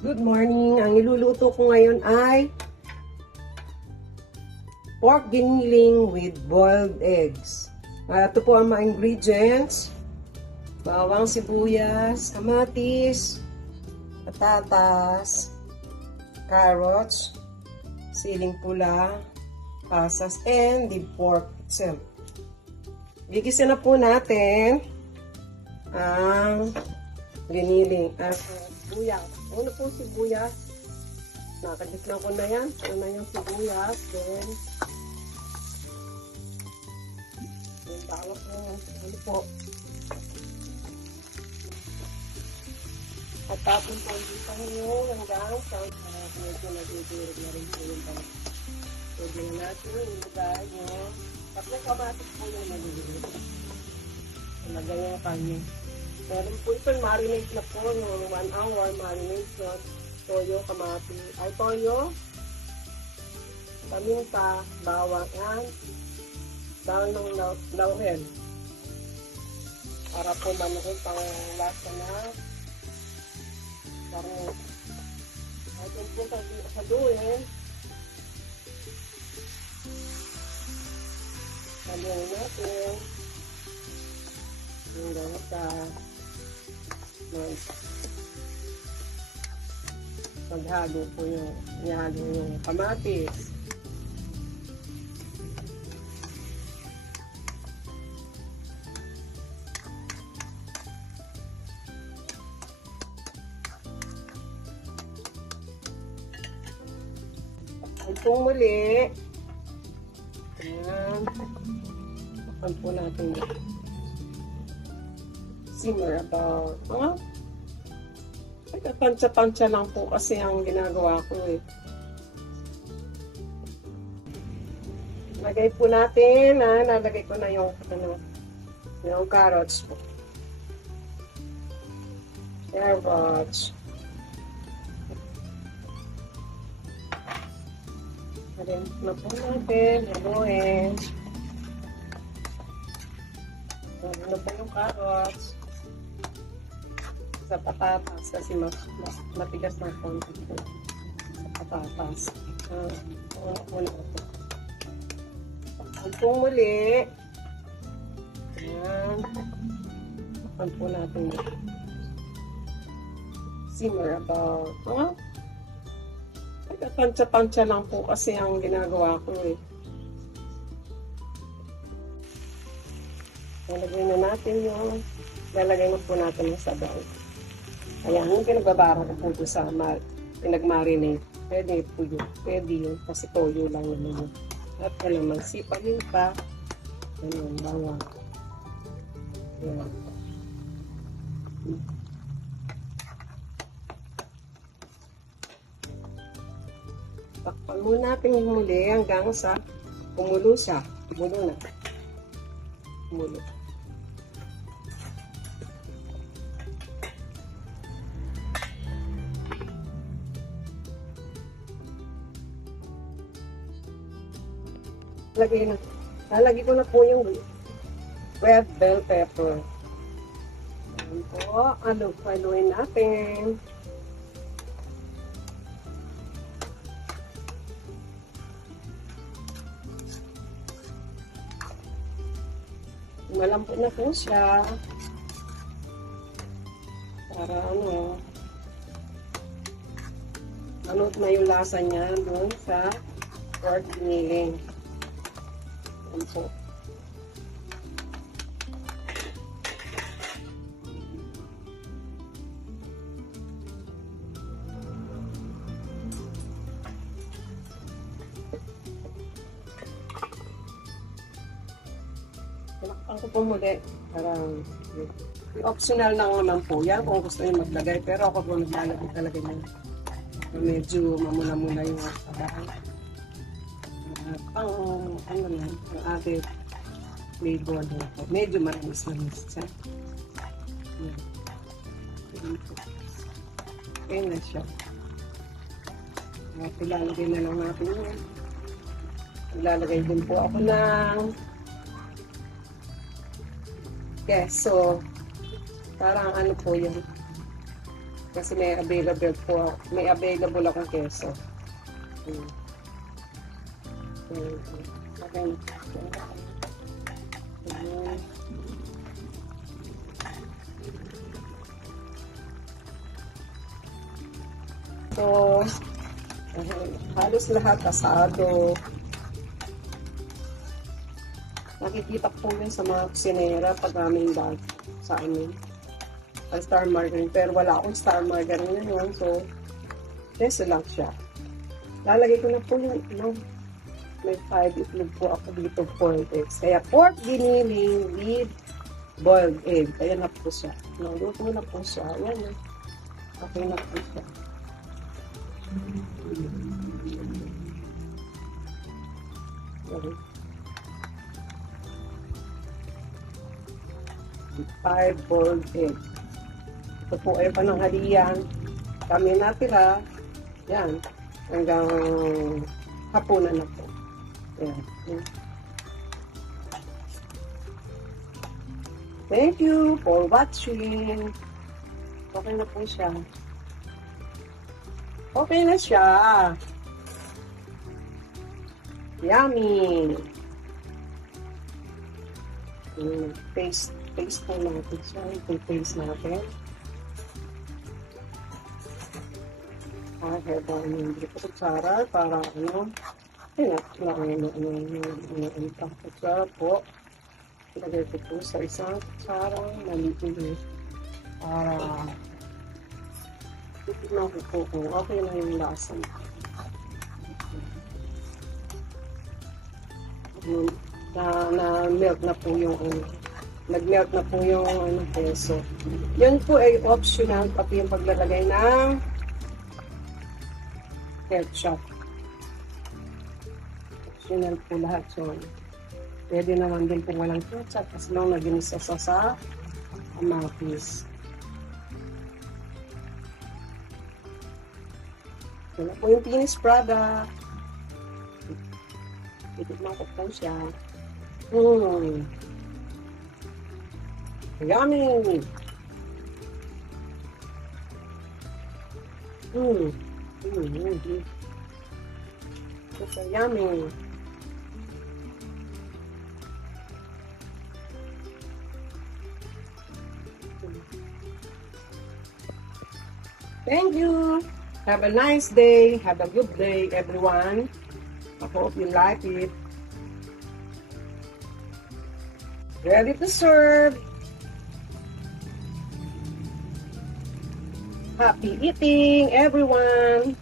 Good morning! Ang iluluto ko ngayon ay pork giniling with boiled eggs. Ito po ang mga ingredients. Bawang, sibuyas, kamatis, patatas, carrots, siling pula, pasas, and the pork itself. Gigisin na po natin ang giniling at sibuyas. Una po sibuyas. Nakagitlan ko na yan. Una yung sibuyas. Then, yung bawang po. Ano po. At tapos po dito nyo hanggang sa medyo nagdidirig na rin po yung bawang. Pwede na natin yung ilagay yung tatlong kamatis po yung nagdidirig. Ilagay yung kanya. Meron po ito, marinate na po yung 1 hour marination. Toyo, kamati, ay toyo, paminta, bawang, yan, dahon ng lauhen. Para po manuhin pang lasa na parang atin po saduin. Saduin natin. Hanggang sa maghalo po yung kamatis. Itong muli. Ayan. Takpan po natin yun. Simmer about tansya-tansya lang po kasi ang ginagawa ko eh. Lagay po natin, nalagay ko na yung carrots po. Carrots. Lagay na po natin, haluin. Ano po yung carrots? Sa patatas kasi mas matigas ng konti po sa patatas. Una ito. Itong muli. Ayan. Takpan po natin. Simmer about tansya-tansya lang po kasi ang ginagawa ko eh. Lalagay na natin yung lalagay na po natin yung sabaw. Ayan, yung pinagbabara ko po sa pinag-marinate. Pwede po yun. Pwede yun. Kasi toyo lang naman yun. At kalamansi, paminta. Ayan, bawang. Ayan. Takpan muna natin yung muli hanggang sa kumulo siya. Kumulo na. Kumulo. Lalagay ko na po yung red bell pepper. Ayan po, haluin natin. Malambot na po siya. Para manot na yung lasa niya doon sa pork giniling. Ayan po. Tinakpan ko po muli. Parang optional lang naman po yan kung gusto nyo maglagay. Pero ako po naglalagay talaga ng medyo mamula-mula yung sabahan. Ang added flavor din po. Medyo maramis-ramis siya. Okay na siya. Ilalagay na lang natin yun. Ilalagay din po ako ng keso. Parang ano po yun. Kasi may available akong keso. Okay. So, halos lahat asado. Nakikita po yun sa mga kusinera pag aming bag sa amin. Ang star margarine. Pero wala akong star margarine ngayon. So, keso lang siya. Lalagay ko na po yung may 5 itlog po ako dito, 4 eggs. Kaya pork giniling with boiled egg. Ayan na po siya. Naluto na po siya. Ayan na. Okay na po siya. Okay. 5 boiled egg. Ito po ay pananghalian. Kami natira. Yan. Hanggang hapunan na po. Yan. Thank you for watching. Okay na po siya. Okay na siya. Yummy. Taste po natin siya. Taste natin. Herbal hindi ko kutsara para kutsara po. Ilagay ko po sa isang kutsara maliit para titignan ko po kung okay na yung lasa. Na-melt na po yung nag-melt na po yung peso. Yan po ay optional, pati yung paglalagay ng ketchup. Optional po lahat yun. Pwede naman din kung walang ketchup kasi lang naginisa sa amatis. Yan po yung finished product. Titignan ko po siya. Yummy! It's so yummy. Thank you. Have a nice day. Have a good day, everyone. I hope you like it. Ready to serve. Happy eating, everyone.